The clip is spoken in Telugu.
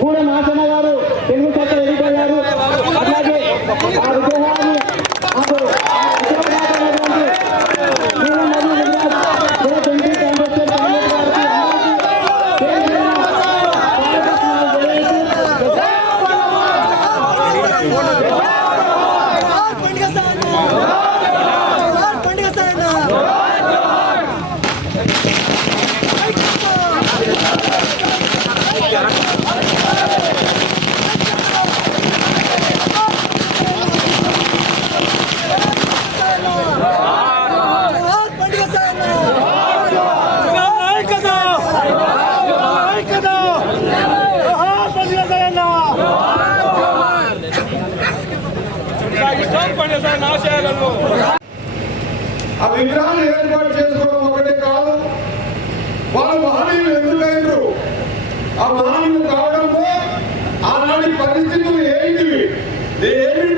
కూడా నాసన్న గారు తెలుగు చట్ట ఎడిటర్ గారు అలాగే ఆ పనిచేస్తారని ఆశయాలను ఆ విగ్రహాన్ని ఏర్పాటు చేసుకోవడం ఒకటే కాదు వాళ్ళు మహనీయులు ఎందుకైనరు ఆ మహనీయులు కావడంతో ఆనాటి పరిస్థితులు ఏంటివి? ఏమి